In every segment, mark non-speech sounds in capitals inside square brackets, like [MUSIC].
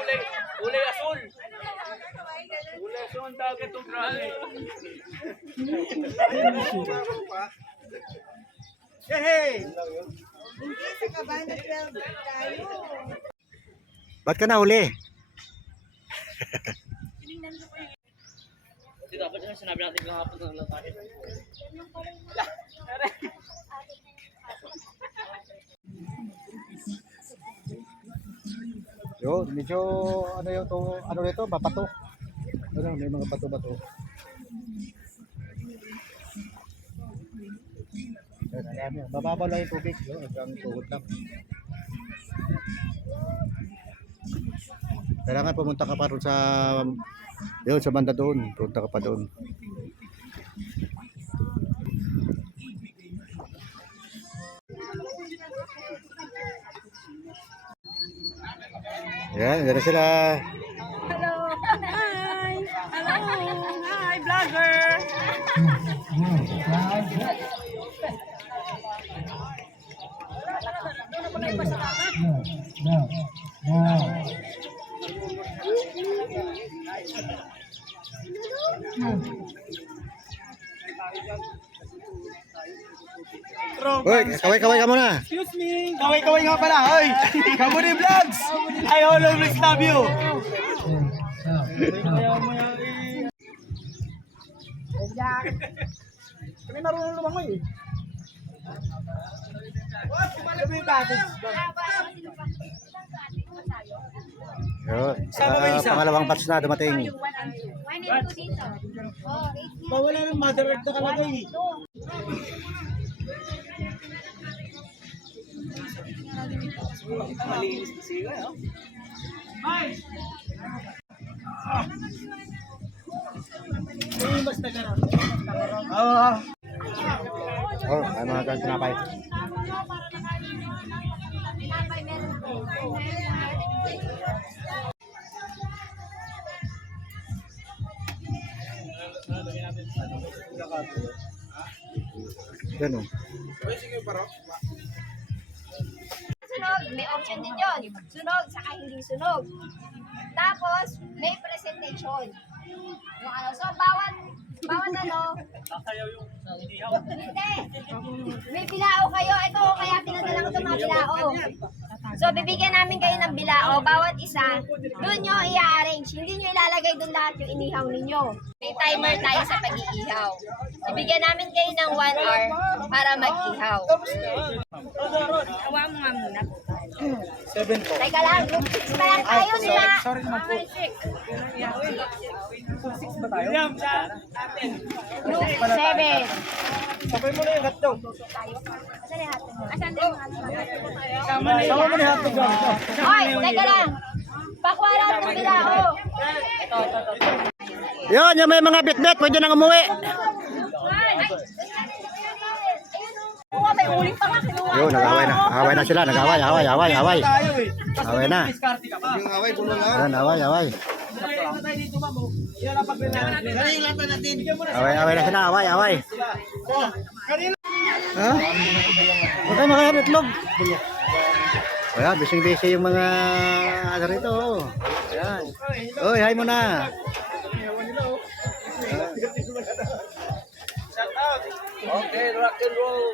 kulay, kulay asul. Kulay asul ang dagat itong grabe. Ba't ka nahuli? Hindi dapat na sinabi natin kahapon na lang tayo. Yo, medyo ano yung to, ano nito, mapato. Ano, may mga bato-bato. Yan, alam mo, mababa lang yung tubig, no? hanggang tuhod lang. Kailangan pumunta ka pa rin sa yun, sa banda doon. Punta ka pa doon. Yan, yan sila. Hello. Hi. Hello. Hi, vlogger. Hoy, kaway-kaway ka muna. Excuse me! Kaway-kaway nga pala! Hoy! Kamuni Vlogs! I always love you! Kami marunong lumangoy eh. Yun, sa pangalawang batch na dumating. Bawala ng mother earth na kalagay Malinis na sila, no? Ay! basta ka Oo. Oh, ay mga kan tinapay. Yan oh. Sunog, may option din yun. Sunog, saka hindi sunog. Tapos, may presentation. Yung ano, so bawat, bawat ano, Sasayaw yung inihaw. hindi. May bilao kayo. Ito, kaya pinadala ko itong mga bilao. So, bibigyan namin kayo ng bilao. Bawat isa, doon nyo i-arrange. Hindi nyo ilalagay doon lahat yung inihaw ninyo. May timer tayo sa pag-iihaw. Bibigyan namin kayo ng 1 hour para mag-ihaw. Awa mo nga muna. Seven po. Teka lang, group 6 pa lang tayo nila. Sorry naman po. William, sa atin. Group 7. Sabay mo na yung hotdog. Asan din yung hotdog? Sama na yung hotdog. Hoy, teka lang. Pakwara ng bilao. Yun, yung may mga bitbit, pwede nang umuwi. Yun, nag-away na. Away na sila, nag-away, away, away, away. Away na. Yan, away, away. Oh. Away, away na sila, away, away. Ha? Huwag kayo makayan itlog. Ayan, busy-busy yung mga ano rito. oh. Ayan. Oy, hi mo na. Shout out. Okay, rock and roll.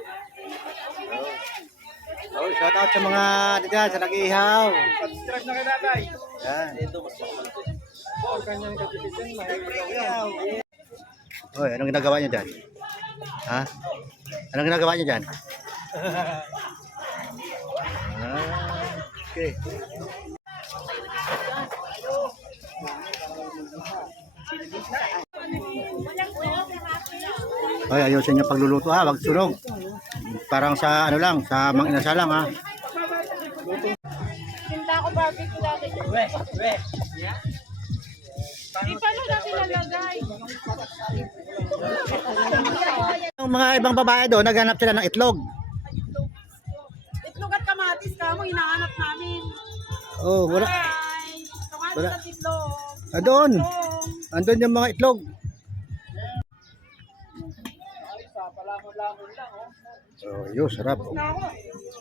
Oh, shout out sa mga dyan, sa nag-ihaw. Subscribe na kay tatay. Yan. Ito mas makamalto. Oh, kanyang kapitan, mahilig Oy, anong ginagawa niyo dyan? Ha? Anong ginagawa niyo dyan? [LAUGHS] Okay. Ay, ayusin niyo pagluluto ha, wag sunog. Parang sa ano lang, sa mang inasa lang ha. Tinta ko barbecue dati. We, we. Di pa na natin nalagay. Yung mga ibang babae doon, naghanap sila ng itlog isda mo, hinahanap namin. Oh, wala. Hi! Tumahan Wala. sa titlog. Ah, doon. Titlog. Andun yung mga itlog. Oh, yun, sarap. Nako,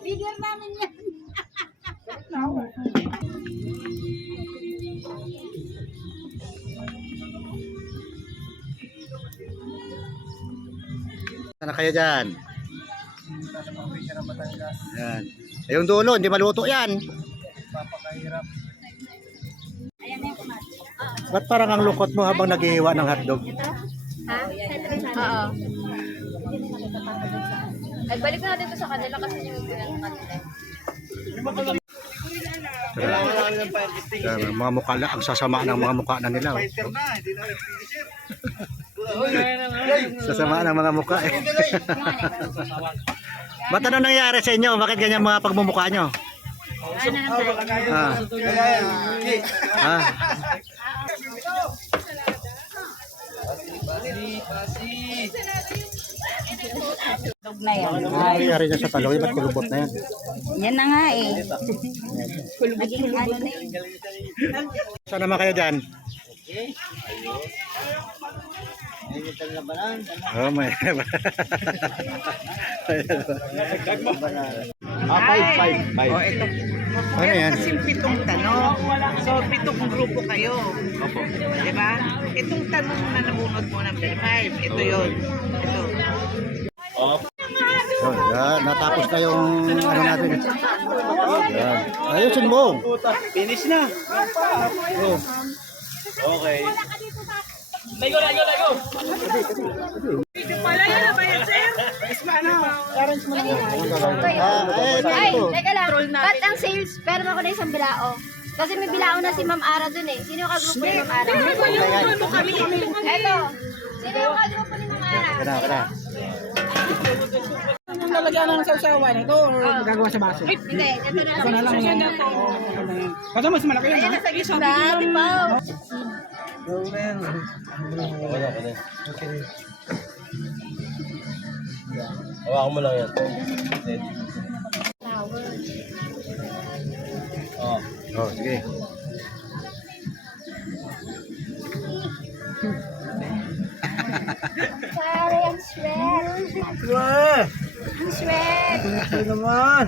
bigyan namin yan. Nako. Sana kayo dyan. Yan. Eh, yung dulo, hindi maluto yan. Ba't parang ang lukot mo habang naghihiwa ng hotdog? Ha? Oo. Ay, balik na natin to sa kanila kasi yung pinag kanila. Mga mukha na, ang sasama ng mga mukha na nila. oh. [LAUGHS] Sasama ng mga mukha eh. [LAUGHS] Ba't ano nangyari sa inyo? Bakit ganyan mga pagmumukha nyo? Ah. Ah. na yan. Ano nangyari dyan sa taloy? Ba't kulubot na yan? Yan na nga eh. Na eh. Saan naman kayo dyan? Oh, may. [LAUGHS] Ah, five, five, five. O, ito. ano yan? Kasing pitong tanong. So, pitong grupo kayo. Di ba? Itong tanong na nabunod mo ng 5, ito yun. Ito. Oh, yan. Natapos na yung ano natin. Yan. Ayusin mo. Finish na. Oh. Okay. Ah, eh, Ay, ito. teka lang. Ba't ang sales? Pero ako na isang bilao. Kasi may bilao na si Ma'am Ara dun eh. Sino yung kagrupo ni Ma'am Ara? Eto. Sino yung kagrupo ni Ma'am Ara? Kana, kana. Lalagyan ng sausawan ito or gagawa sa baso? Hindi, ito na. Ito na lang yan. Kaso mas malaki yan ha? Dati pa. Hawakan mo lang yan. Oh. Oh, sige. Pare, ang sweat. Wah! Ang sweat. Ito naman.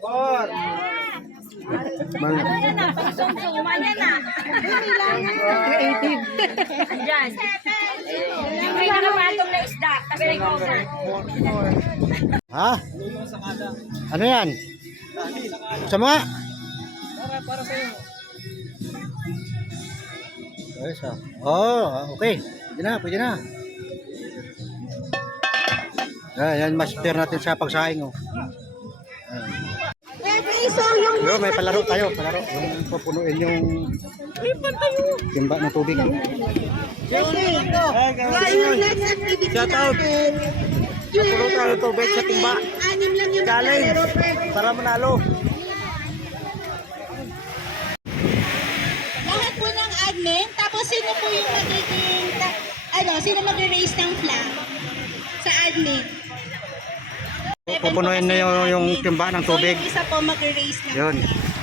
Four. Man, Sumsuman yan ah. Yan. Yung may nakapatong na isda. Tapos may cover. ha? Ano yan? Sama? Ay, sa. Oh, okay. Pwede na, pwede na. Yan, yan master natin sa pagsaing. Oh. Yo, may palaro tayo, palaro. Yung pupunuin yung timba ng tubig. Shout out. Puro tayo tubig sa timba. Challenge. Para manalo. lahat po ng admin, tapos sino po yung magiging, ano, sino mag-raise ng flag sa admin? Pupunuin na yung, yung timba ng tubig. So, yung isa po mag-raise ng Yun.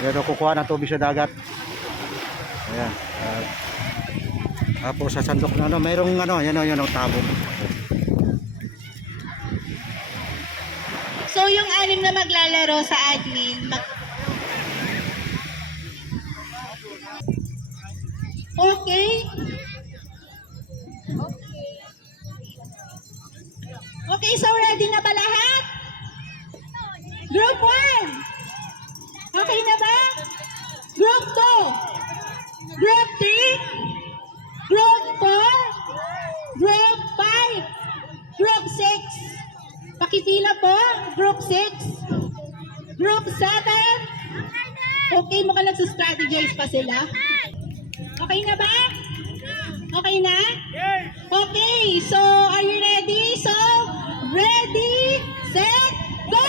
Yun, kukuha ng tubig sa dagat. Ayan. Uh, tapos sa sandok na ano, mayroong ano, yan o, yan o, tabo. So, yung anim na maglalaro sa admin, mag- Okay? Okay, so ready na ba lahat? Group 1. Okay na ba? Group 2. Group 3. Group 4. Group 5. Group 6. Pakipila po. Group 6. Group 7. Okay, mukhang nagsa-strategize pa sila. Okay na ba? Okay na? Okay, so are you ready? So, ready, set, go!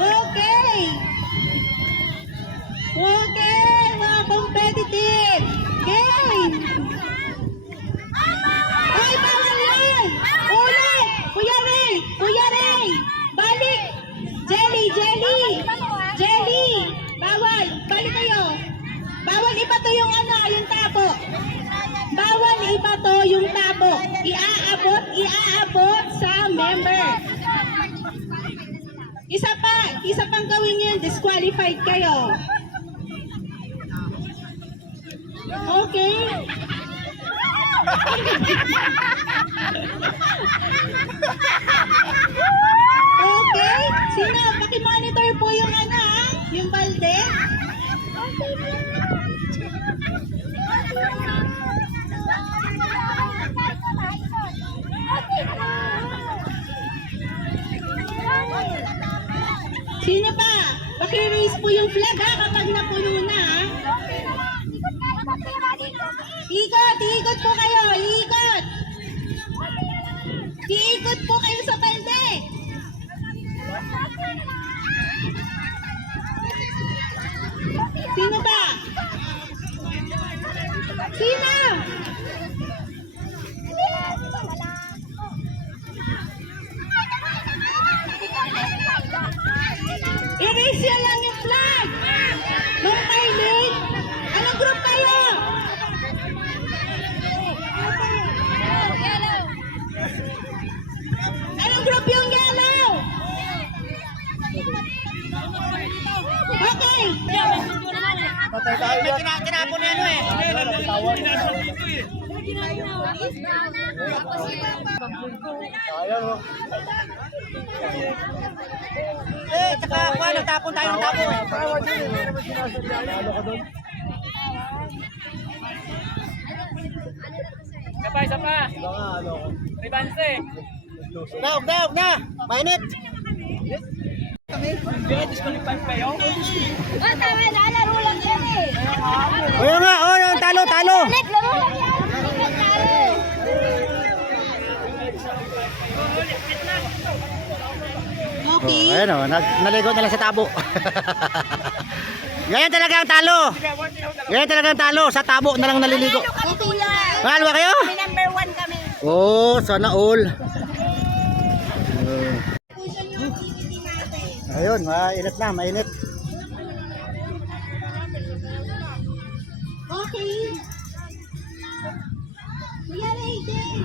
Okay! Okay, mga competitive! Game! Ay, bawal yan! Ulit! Kuya Ray! Kuya Ray! Balik! Jelly! Jelly! Jelly! Bawal! Balik kayo! Bawal iba to yung ano, yung tapo. Bawal yung tapo. Iaabot, iaabot sa member. Isa pa, isa pang gawin yun, disqualified kayo. Okay? Okay? Sino? Pakimonitor po yung ano ah, yung balde. Sino pa? Paki-raise po yung flag ha kapag napuno na ha. Ikot, ikot po kayo, ikot. Iikot po kayo sa balde. Sino pa? Sino? Erase yan lang yung flag. Nung pilot, anong group kayo? Anong group yung yellow? Okay. Eh, tsaka kuha, nagtapon tayo ng tapon. Isa pa, isa pa. Ribanse. Na, huwag na, huwag na. Mainit. Ah, tama na, laro lang yan eh. O nga, oh, talo, talo. Ulit, laro lang yan. Okay. Oh, ayan o, nag, naligo na lang sa tabo. [LAUGHS] Ganyan talaga ang talo. Ganyan talaga ang talo. Sa tabo na lang naliligo. Mahal ba kayo? Kami number one kami. Oh, sana all. Ayun, mainit na, mainit. Okay. Kuya Raiden.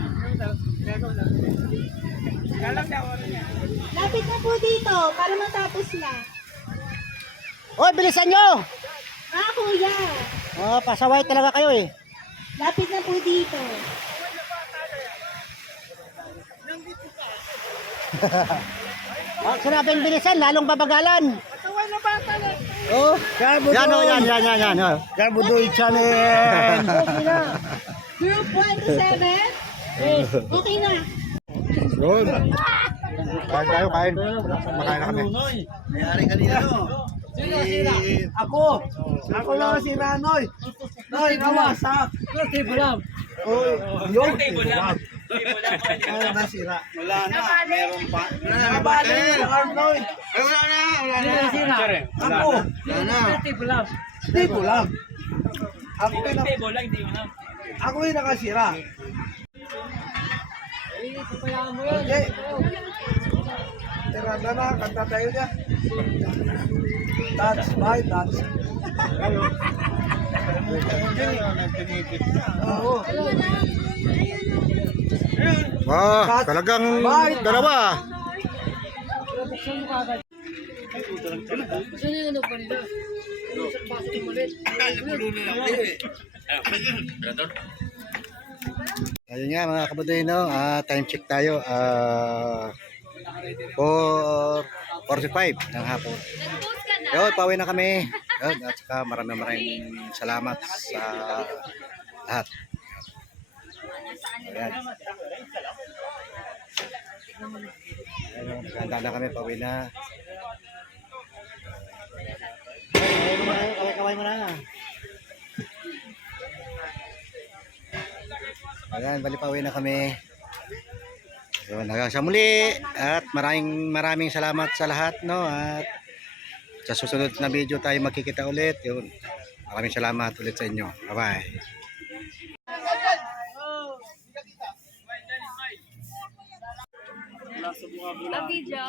Lapit na po dito para matapos na. Oy, bilisan nyo! Ah, kuya. Oh, pasaway talaga kayo eh. Lapit na po dito. [LAUGHS] Pag sinabing bilisan, lalong babagalan. Oh, yan o, yan, yan, yan, yan. Oh. Yan, budoy channel. Group 1 to 7. [LAUGHS] Okay na. Yun. Kain tayo, kain. Makain na kami. Mayari kanina no. Ako. Ako lang si Nanoy. Noy, nawasak. Table up. Oh, yun. Table up. Ano nasira? Wala na. Meron pa. Nakabali na arm, Noy. Wala na. Wala na. Ako. Wala na. Table up. Table up. Ako yung table lang, hindi mo Ako yung nakasira. Okay. Tira na kanta tayo niya. That's my dance. Oo. Ah, talagang dalawa. Ayun nga mga kabudino, ah, time check tayo. Ah, 4.45 ng hapon. Yun, pauwi na kami. Yun, at saka maraming maraming salamat sa lahat. Ayan. Ayun, handa na kami, pauwi na. Kaway mo na, kaway-kaway mo na. Ayan, bali pauwi na kami. Yun, hanggang sa muli at maraming maraming salamat sa lahat no at sa susunod na video tayo magkikita ulit. Yun. Maraming salamat ulit sa inyo. Bye-bye. Ang video.